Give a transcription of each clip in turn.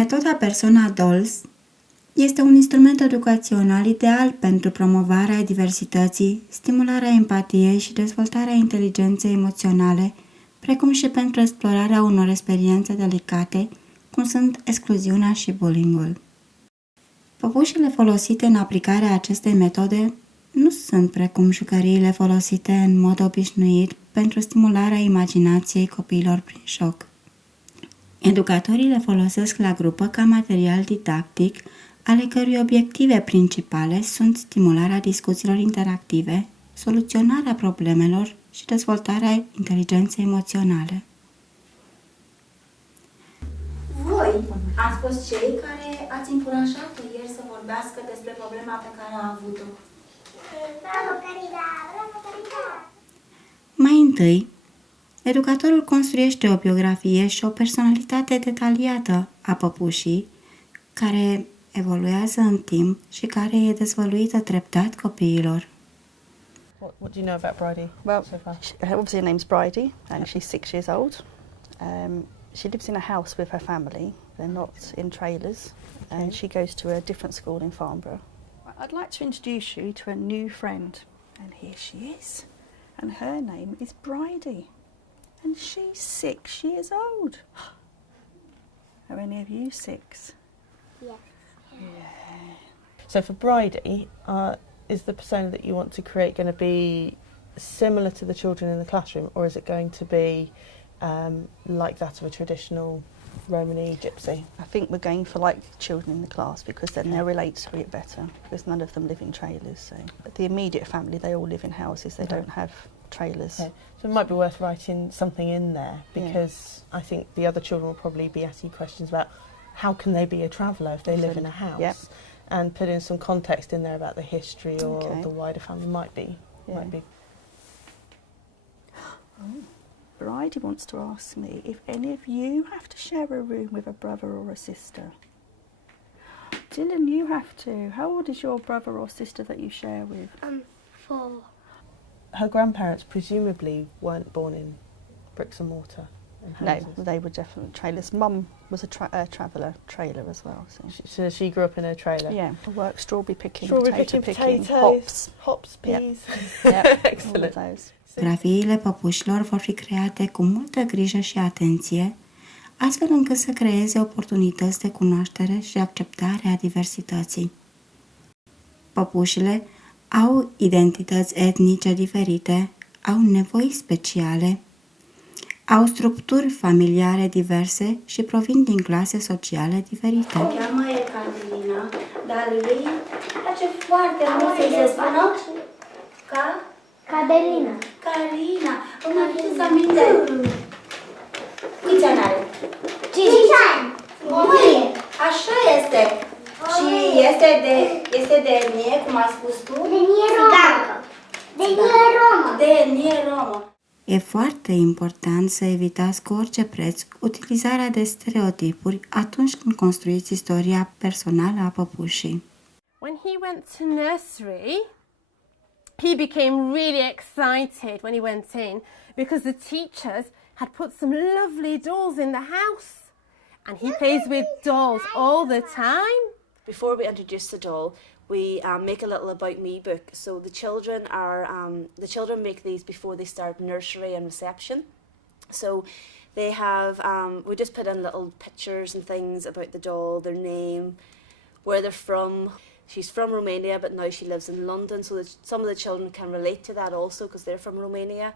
Metoda Persona Dolls este un instrument educațional ideal pentru promovarea diversității, stimularea empatiei și dezvoltarea inteligenței emoționale, precum și pentru explorarea unor experiențe delicate, cum sunt excluziunea și bullying-ul. Păpușile folosite în aplicarea acestei metode nu sunt precum jucăriile folosite în mod obișnuit pentru stimularea imaginației copiilor prin șoc. Educatorii le folosesc la grupă ca material didactic, ale cărui obiective principale sunt stimularea discuțiilor interactive, soluționarea problemelor și dezvoltarea inteligenței emoționale. Voi ați fost cei care ați încurajat-o ieri să vorbească despre problema pe care a avut-o. Mai întâi, educatorul construiește o biografie și o personalitate detaliată a păpușii, care evoluează în timp și care e dezvăluită treptat copiilor. What do you know about Bridie Well, so far? obviously her name's Bridie and she's 6 years old. She lives in a house with her family. They're not in trailers, and she goes to a different school in Farnborough. I'd like to introduce you to a new friend, and here she is, and her name is Bridie, and she's 6 years old. Are any of you 6? Yes. Yeah. So for Bridie, is the persona that you want to create going to be similar to the children in the classroom, or is it going to be like that of a traditional Romany gypsy? I think we're going for like children in the class because then they'll relate to it better because none of them live in trailers. So, but the immediate family, they all live in houses. They don't have trailers. Okay. So it might be worth writing something in there because I think the other children will probably be asking questions about how can they be a traveller if they live in a house, Yep. and putting some context in there about the history or Okay. the wider family might be. Bridie wants to ask me if any of you have to share a room with a brother or a sister. Dylan, you have to. How old is your brother or sister that you share with? 4. Her grandparents presumably weren't born in bricks and mortar. No, they were definitely trailers. Mum was a traveller trailer as well. So she grew up in a trailer. Yeah, work strawberry picking, Strawberry picking, potatoes, hops, Yep. peas. Yeah, all Excellent. of those. Fotografiile păpușilor vor fi create cu multă grijă și atenție, astfel încât să creeze oportunități de cunoaștere și acceptare a diversității. Păpușile au identități etnice diferite, au nevoi speciale, au structuri familiare diverse și provin din clase sociale diferite. O cheamă Ecaterina, dar lui place foarte mult să-i se spună Caderina. Carina. Îmi aduceți aminte. Câți ani are? 5 ani. Așa este. Și este de etnie, cum ai spus tu? De etnie romă. De etnie romă. E foarte important să evitați cu orice preț utilizarea de stereotipuri atunci când construiți istoria personală a păpușii. When he went to nursery, he became really excited when he went in because the teachers had put some lovely dolls in the house. And he plays with dolls all the time. Before we introduce the doll, we make a little about me book. So the children make these before they start nursery and reception. So they have we just put in little pictures and things about the doll, their name, where they're from. She's from Romania, but now she lives in London, so that some of the children can relate to that also because they're from Romania.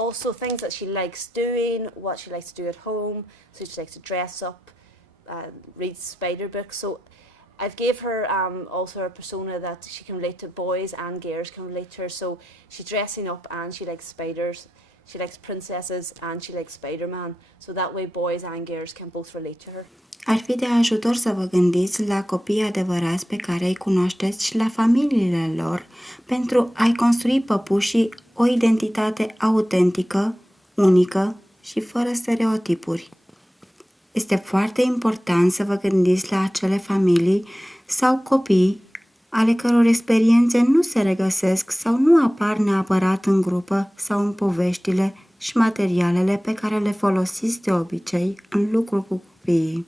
Also things that she likes doing, what she likes to do at home. So she likes to dress up, read spider books. So I've gave her also a persona that she can relate to. Boys and girls can relate to her. So she's dressing up and she likes spiders. She likes princesses and she likes Spider-Man. So that way boys and girls can both relate to her. Ar fi de ajutor să vă gândiți la copiii adevărați pe care îi cunoașteți și la familiile lor pentru a-i construi păpușii o identitate autentică, unică și fără stereotipuri. Este foarte important să vă gândiți la acele familii sau copii ale căror experiențe nu se regăsesc sau nu apar neapărat în grupă sau în poveștile și materialele pe care le folosiți de obicei în lucru cu copiii.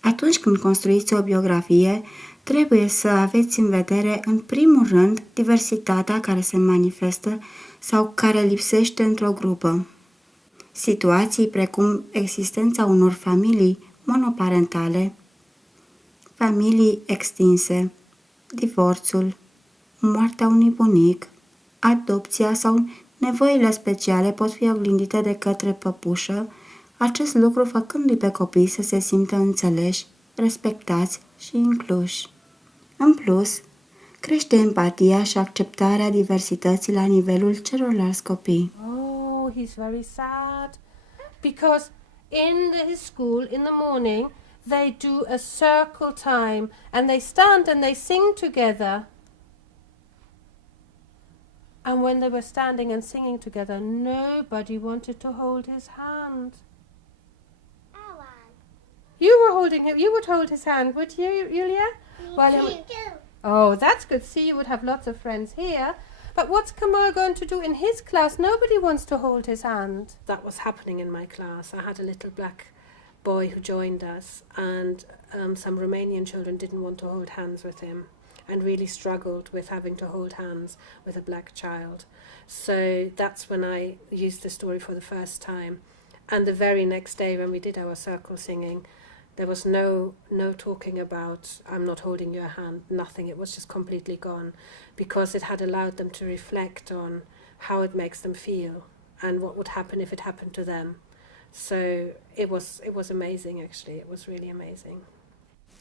Atunci când construiți o biografie, trebuie să aveți în vedere, în primul rând, diversitatea care se manifestă sau care lipsește într-o grupă. Situații precum existența unor familii monoparentale, familii extinse, divorțul, moartea unui bunic, adopția sau nevoile speciale pot fi oglindite de către păpușă, acest lucru făcându-i pe copii să se simtă înțeleși, respectați și incluși. În plus, crește empatia și acceptarea diversității la nivelul celorlalți copii. Oh, he's very sad because in his school in the morning they do a circle time and they stand and they sing together. And when they were standing and singing together, nobody wanted to hold his hand. You were holding him. You would hold his hand, would you, Julia? Oh, that's good. See, you would have lots of friends here. But what's Kamal going to do in his class? Nobody wants to hold his hand. That was happening in my class. I had a little black boy who joined us, and some Romanian children didn't want to hold hands with him and really struggled with having to hold hands with a black child. So that's when I used the story for the first time. And the very next day when we did our circle singing, there was no talking about I'm not holding your hand, nothing. It was just completely gone because it had allowed them to reflect on how it makes them feel and what would happen if it happened to them. So it was amazing actually. It was really amazing.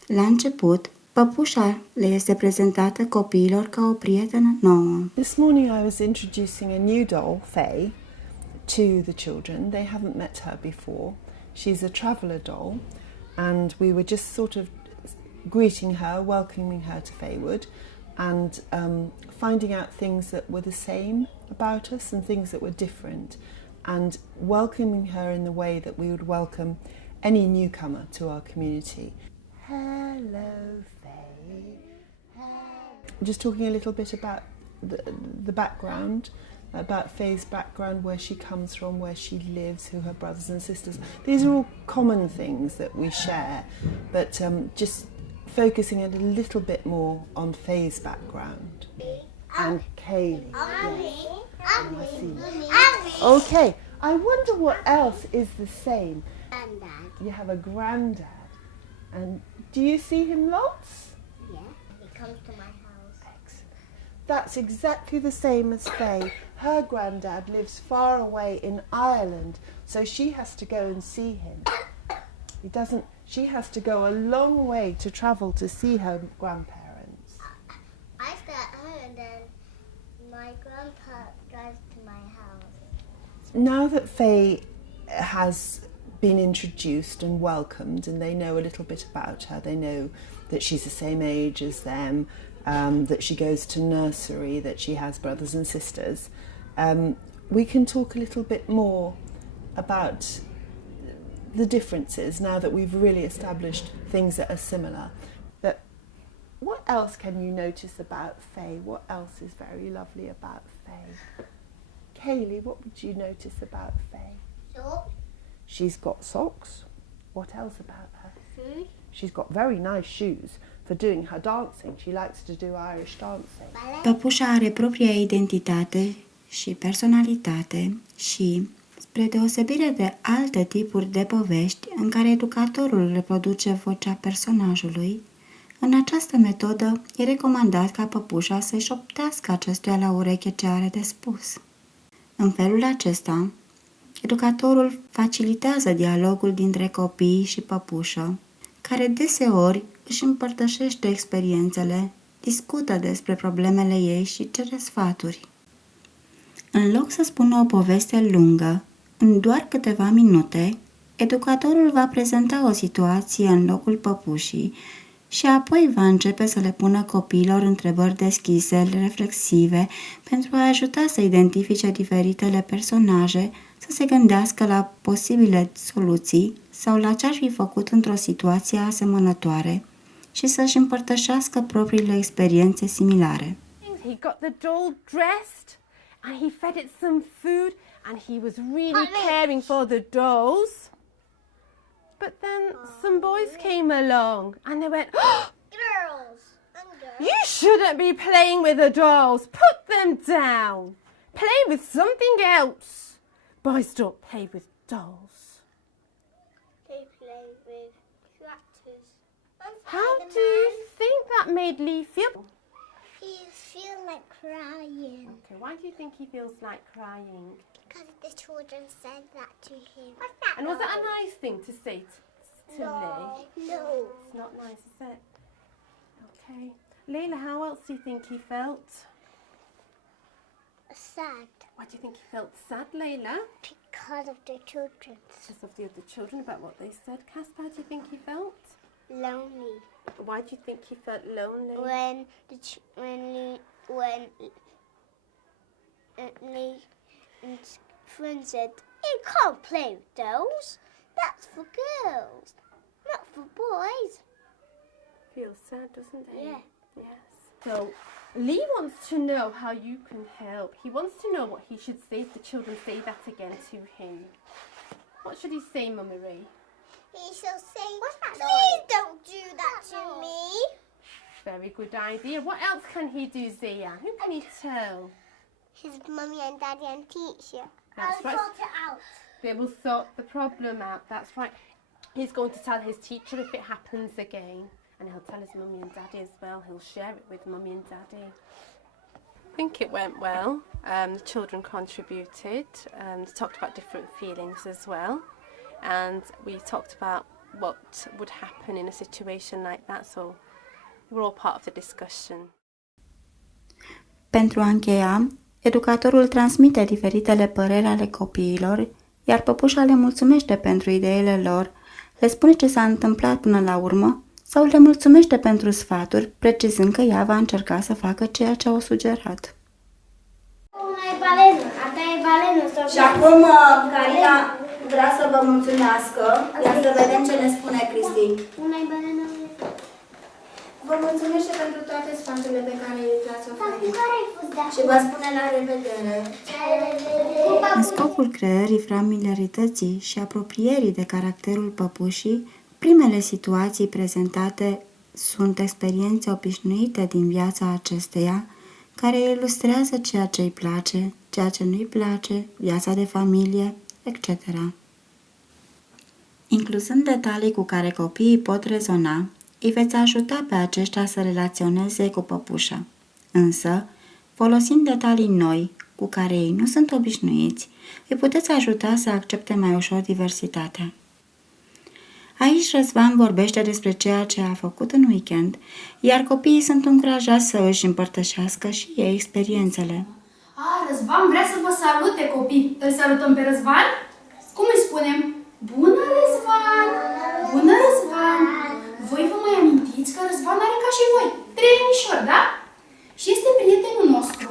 La început, păpușa le este prezentată copiilor ca o prietenă nouă. This morning I was introducing a new doll, Faye, to the children. They haven't met her before. She's a traveller doll, and we were just sort of greeting her, welcoming her to Faywood, and finding out things that were the same about us and things that were different, and welcoming her in the way that we would welcome any newcomer to our community. Hello, Faye. Just talking a little bit about the background, about Faye's background, where she comes from, where she lives, who her brothers and sisters. These are all common things that we share, but just focusing a little bit more on Faye's background. And Kaylee. Okay, I wonder what else is the same. Granddad. You have a granddad. And do you see him lots? Yeah, he comes to my house. Excellent. That's exactly the same as Faye. Her granddad lives far away in Ireland, so she has to go and see him. She has to go a long way to travel to see her grandparents. I stay at home and then my grandpa drives to my house. Now that Faye has been introduced and welcomed and they know a little bit about her, they know that she's the same age as them, that she goes to nursery, that she has brothers and sisters, we can talk a little bit more about the differences now that we've really established things that are similar. But what else can you notice about Faye? What else is very lovely about Faye? Kaylee, what would you notice about Faye? Socks. She's got socks. What else about her? Food. She's got very nice shoes for doing her dancing. She likes to do Irish dancing. Păpușa are propria identitate și personalitate și, spre deosebire de alte tipuri de povești în care educatorul reproduce vocea personajului, în această metodă e recomandat ca păpușa să-i șoptească acestuia la ureche ce are de spus. În felul acesta, educatorul facilitează dialogul dintre copii și păpușă, care deseori își împărtășește experiențele, discută despre problemele ei și cere sfaturi. În loc să spună o poveste lungă, în doar câteva minute, educatorul va prezenta o situație în locul păpușii și apoi va începe să le pună copiilor întrebări deschise, reflexive, pentru a ajuta să identifice diferitele personaje, să se gândească la posibile soluții sau la ce ar fi făcut într-o situație asemănătoare și să-și împărtășească propriile experiențe similare. He got the doll dressed and he fed it some food and he was really caring for the dolls. But then some boys came along and they went, oh, Girls and girls. you shouldn't be playing with the dolls. Put them down. Play with something else. Boys don't play with dolls. They play with tractors. How do you think that made Lee feel? He feels like crying. Okay, why do you think he feels like crying? Because the children said that to him. And was that a nice thing to say to Lee? No. It's not nice, is it? Okay. Layla, how else do you think he felt? Sad. Why do you think he felt sad, Layla? Because of the children. Because of the other children, about what they said. Casper, how do you think he felt? Lonely. Why do you think he felt lonely? When Lee and friend said, you can't play with those. That's for girls, not for boys. Feels sad, doesn't he? Yeah. Yes. So, Lee wants to know how you can help. He wants to know what he should say if the children say that again to him. What should he say, Mummy Ray? He shall say, please don't do that to me. Very good idea. What else can he do, Zia? Who can he tell? His mummy and daddy and teacher. That's right. Sort it out. They will sort the problem out. That's right. He's going to tell his teacher if it happens again. And he'll tell his mummy and daddy as well. He'll share it with mummy and daddy. I think it went well. The children contributed. They talked about different feelings as well. And we talked about what would happen in a situation like that. So we're all part of the discussion. Pentru a încheia, educatorul transmite diferitele păreri ale copiilor, iar păpușa le mulțumește pentru ideile lor, le spune ce s-a întâmplat până la urmă sau le mulțumește pentru sfaturi, precizând că ea va încerca să facă ceea ce au sugerat. Una e balenă, a ta e balenă. Și acum Carina vrea să vă mulțumească. Ia să vedem ce ne spune Cristi. Una e balenă. Vă mulțumesc și pentru toate sfaturile pe care le-ați oferit. Care ai fost de Și vă spune la revedere. În scopul creării familiarității și apropierii de caracterul păpușii, primele situații prezentate sunt experiențe obișnuite din viața acesteia, care ilustrează ceea ce îi place, ceea ce nu îi place, viața de familie, etc. Incluzând detalii cu care copiii pot rezona, îi veți ajuta pe aceștia să relaționeze cu păpușa. Însă, folosind detalii noi, cu care ei nu sunt obișnuiți, îi puteți ajuta să accepte mai ușor diversitatea. Aici Răzvan vorbește despre ceea ce a făcut în weekend, iar copiii sunt încurajați să își împărtășească și ei experiențele. Răzvan vrea să vă salute, copii. Îl salutăm pe Răzvan? Cum îi spunem? Bună, Răzvan! Bună, Răzvan! Voi vă mai amintiți că Răzvan are ca și voi 3 anișori, da? Și este prietenul nostru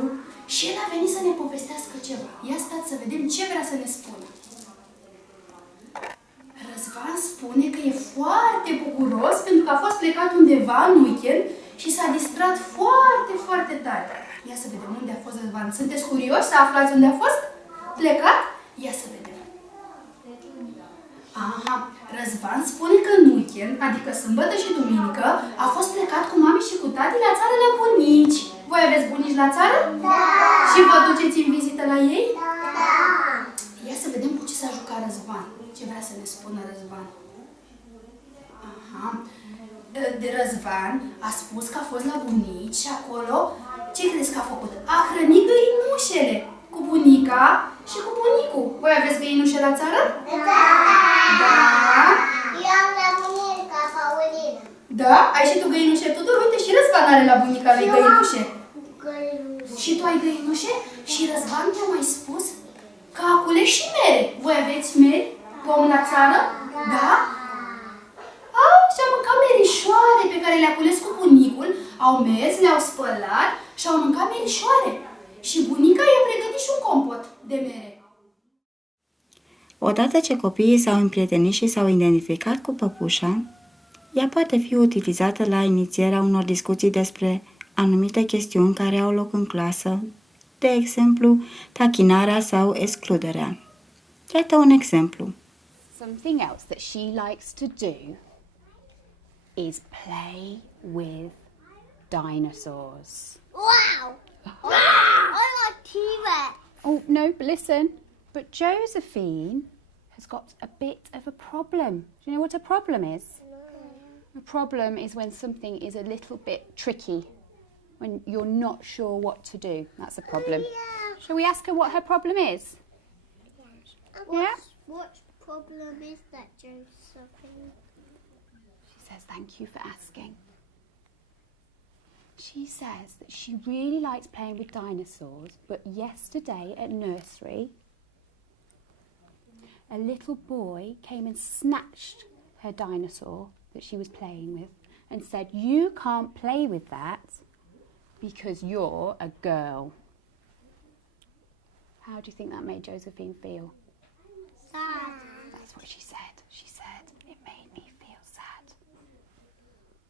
și el a venit să ne povestească ceva. Ia stați să vedem ce vrea să ne spună. Răzvan spune că e foarte bucuros pentru că a fost plecat undeva în weekend și s-a distrat foarte, foarte tare. Ia să vedem unde a fost Răzvan. Sunteți curioși să aflați unde a fost? Plecat? Ia să vedem. Aha, Răzvan spune că în weekend, adică sâmbătă și duminică, a fost plecat cu mami și cu tati la țară la bunici. Voi aveți bunici la țară? Da! Și vă duceți în vizită la ei? Da! Ia să vedem cu ce s-a jucat Răzvan. Ce vrea să ne spună Răzvan? Aha. De Răzvan a spus că a fost la bunici și acolo, ce crezi că a făcut? A hrănit găinușele cu bunica și cu bunicul. Voi aveți găinușe la țară? Da! Da! Eu am la bunica, Paulină. Da? Ai și tu găinușe, Tudor? Uite, și Răzvan are la bunica lui găinușe. Și tu ai găinușe? Și Răzvan mi-a mai spus că a cules și mere. Voi aveți meri? Pom la țară? Da? Și au mâncat merișoare pe care le-a cules cu bunicul. Au mers, le-au spălat și au mâncat merișoare. Și bunica i-a pregătit și un compot de mere. Odată ce copiii s-au împrietenit și s-au identificat cu păpușa, ea poate fi utilizată la inițierea unor discuții despre anumite chestiuni care au loc în clasă, de exemplu, tachinarea sau excluderea. Iată un exemplu. Something else that she likes to do is play with dinosaurs. Wow! I like T-Rex. Oh, no, but listen. But Josephine has got a bit of a problem. Do you know what a problem is? No. A problem is when something is a little bit tricky, when you're not sure what to do. That's a problem. Yeah. Shall we ask her what her problem is? Yeah. What problem is that, Josephine? She says, thank you for asking. She says that she really likes playing with dinosaurs, but yesterday at nursery, a little boy came and snatched her dinosaur that she was playing with and said, you can't play with that because you're a girl. How do you think that made Josephine feel? Sad. That's what she said. She said, it made me feel sad.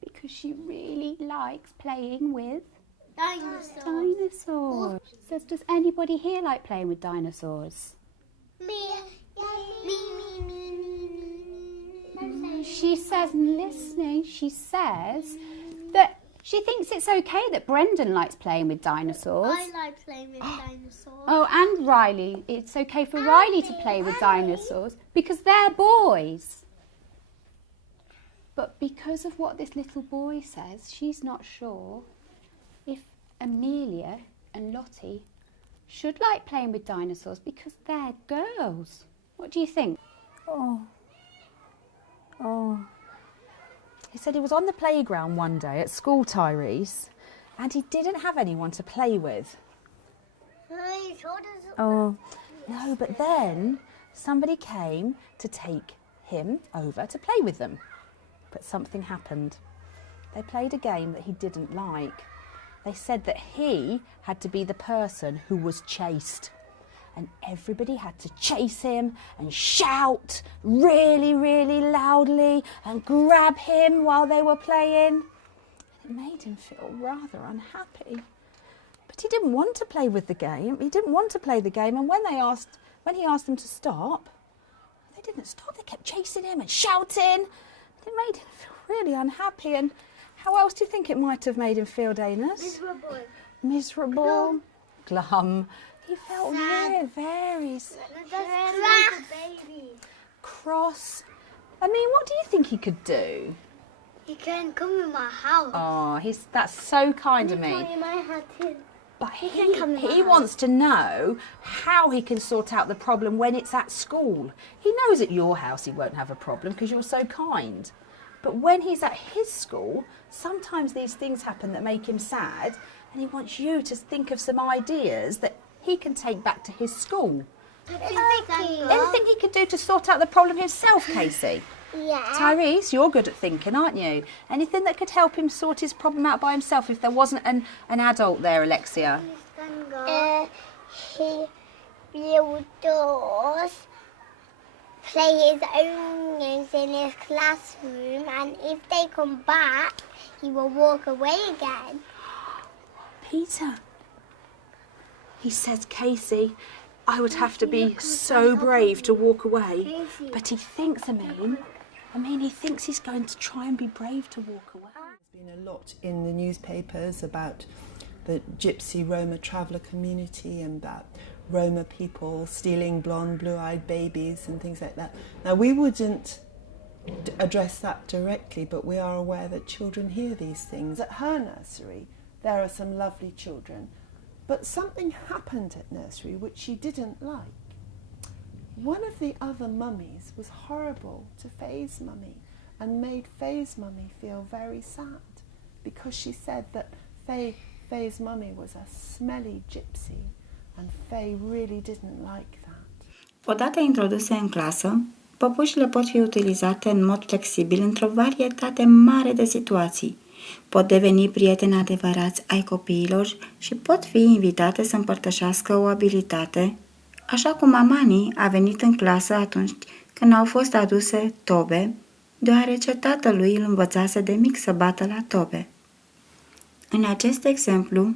Because she really likes playing with dinosaurs. She says, does anybody here like playing with dinosaurs? Me. She says, listening, she says that she thinks it's okay that Brendan likes playing with dinosaurs. I like playing with dinosaurs. Oh, and Riley. It's okay for Riley to play with dinosaurs because they're boys. But because of what this little boy says, she's not sure if Amelia and Lottie should like playing with dinosaurs because they're girls. What do you think? Oh. He said he was on the playground one day at school, Tyrese, and he didn't have anyone to play with. Oh, no, but then somebody came to take him over to play with them. But something happened. They played a game that he didn't like. They said that he had to be the person who was chased. And everybody had to chase him and shout really, really loudly and grab him while they were playing. It made him feel rather unhappy. But he didn't want to play with the game. He didn't want to play the game. And when he asked them to stop, they didn't stop. They kept chasing him and shouting. It made him feel really unhappy. And how else do you think it might have made him feel, Danis? Miserable. Glum. He felt very cross. I mean, what do you think he could do? He can come in my house. Oh, that's so kind of me. But he wants to know how he can sort out the problem when it's at school. He knows at your house he won't have a problem because you're so kind. But when he's at his school, sometimes these things happen that make him sad, and he wants you to think of some ideas that he can take back to his school. Anything he could do to sort out the problem himself, Casey? Yeah. Tyrese, you're good at thinking, aren't you? Anything that could help him sort his problem out by himself if there wasn't an adult there, Alexia? He builds doors, play his own games in his classroom, and if they come back, he will walk away again. Peter. He says, Casey, I would have to be so brave to walk away. But he thinks, he thinks he's going to try and be brave to walk away. There's been a lot in the newspapers about the Gypsy Roma traveller community and about Roma people stealing blonde, blue-eyed babies and things like that. Now, we wouldn't address that directly, but we are aware that children hear these things. At her nursery, there are some lovely children. But something happened at nursery which she didn't like. One of the other mummies was horrible to Faye's mummy and made Faye's mummy feel very sad because she said that Faye's mummy was a smelly gypsy and Faye really didn't like that. Odată introduse în clasă, păpușile pot fi utilizate în mod flexibil într-o varietate mare de situații. Pot deveni prieteni adevărați ai copiilor și pot fi invitate să împărtășească o abilitate, așa cum Amani a venit în clasă atunci când au fost aduse tobe, deoarece tatălui îl învățase de mic să bată la tobe. În acest exemplu,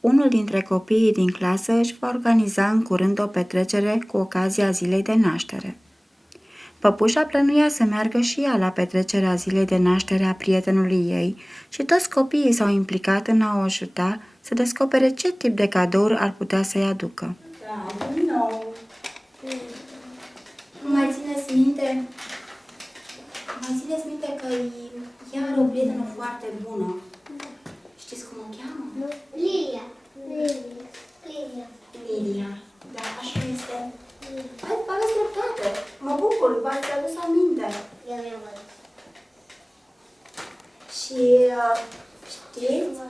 unul dintre copiii din clasă își va organiza în curând o petrecere cu ocazia zilei de naștere. Păpușa plănuia să meargă și ea la petrecerea zilei de naștere a prietenului ei și toți copiii s-au implicat în a o ajuta să descopere ce tip de cadouri ar putea să-i aducă. Da, din nou. Mai țineți minte că ea are o prietenă foarte bună. Știți cum o cheamă? Lilia. Lilia. Da, așa este. Aveți dreptate. Mă bucur, v-ați adus aminte. Și știți,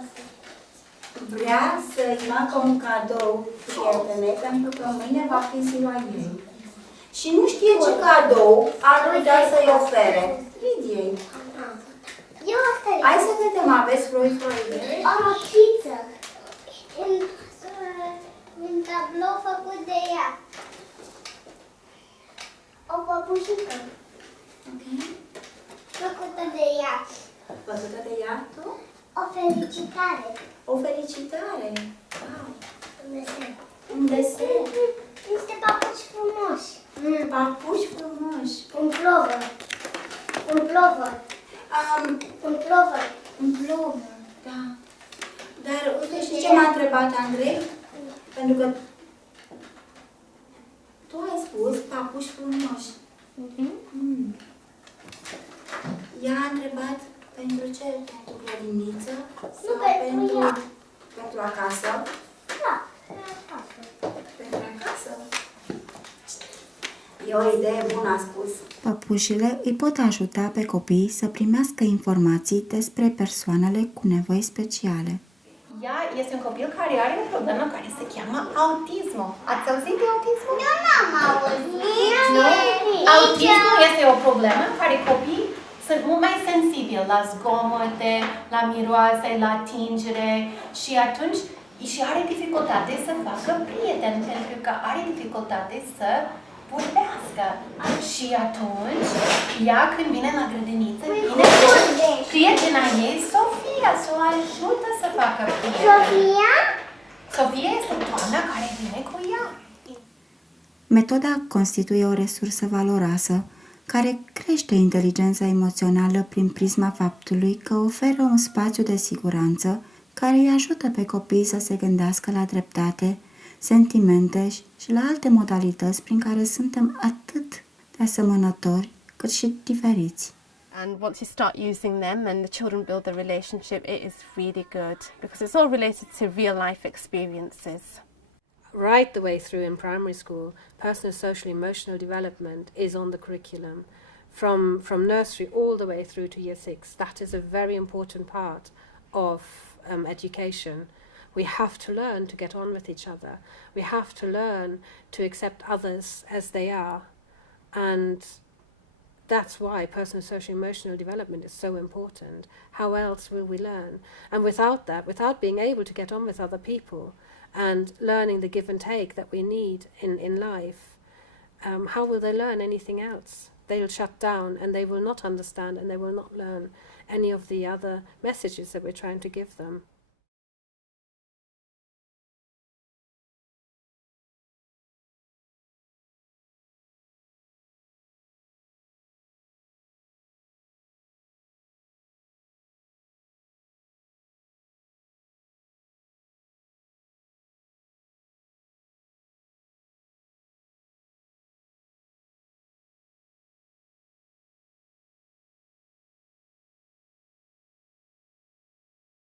vrea să-i facă un cadou prietenei pentru că mâine va fi ziua ei. Și nu știe ce cadou ar putea să-i ofere. Lidiei. Hai să vedem, aveți vreo idee? O rochiță. Un tablou făcut de ea. O păpușică. Ok. Făcută de ea. Făcută de ea, tu? O felicitare. O felicitare. Wow. Un desen. Un desen. Niște papuci frumoși. Papuci frumoși. Un plovăr. Un plovăr. Un plovăr. Un plovăr, da. Dar uite, știi ce m-a întrebat Andrei? Pentru că tu ai spus papuci frumoși. Ea a întrebat pentru ce? Pentru grădiniță? Sau pentru acasă? Da, pentru acasă. Pentru acasă? E o idee bună, a spus. Păpușile îi pot ajuta pe copii să primească informații despre persoanele cu nevoi speciale. Ea este un copil care are o problemă care se cheamă autismul. Ați auzit de autismul? Eu n-am auzit. Nu? Autismul este o problemă în care copiii sunt mult mai sensibili la zgomote, la miroase, la atingere și atunci și are dificultate să facă prieteni pentru că are dificultate să vorbească. Și atunci, ea când vine la grădiniță, vine cu prietena ei, Sofia, să o ajută să facă prieteni. Sofia? Sofia este doamna care vine cu ea. Metoda constituie o resursă valoroasă care crește inteligența emoțională prin prisma faptului că oferă un spațiu de siguranță care îi ajută pe copii să se gândească la dreptate, sentimente și la alte modalități prin care suntem atât de asemănători cât și diferiți. And once you start using them and the children build the relationship, it is really good because it's all related to real life experiences. Right the way through in primary school, personal, social, emotional development is on the curriculum. From nursery all the way through to year 6. That is a very important part of education. We have to learn to get on with each other. We have to learn to accept others as they are. And that's why personal, social, emotional development is so important. How else will we learn? And without that, without being able to get on with other people and learning the give and take that we need in life, how will they learn anything else? They'll shut down and they will not understand and they will not learn any of the other messages that we're trying to give them.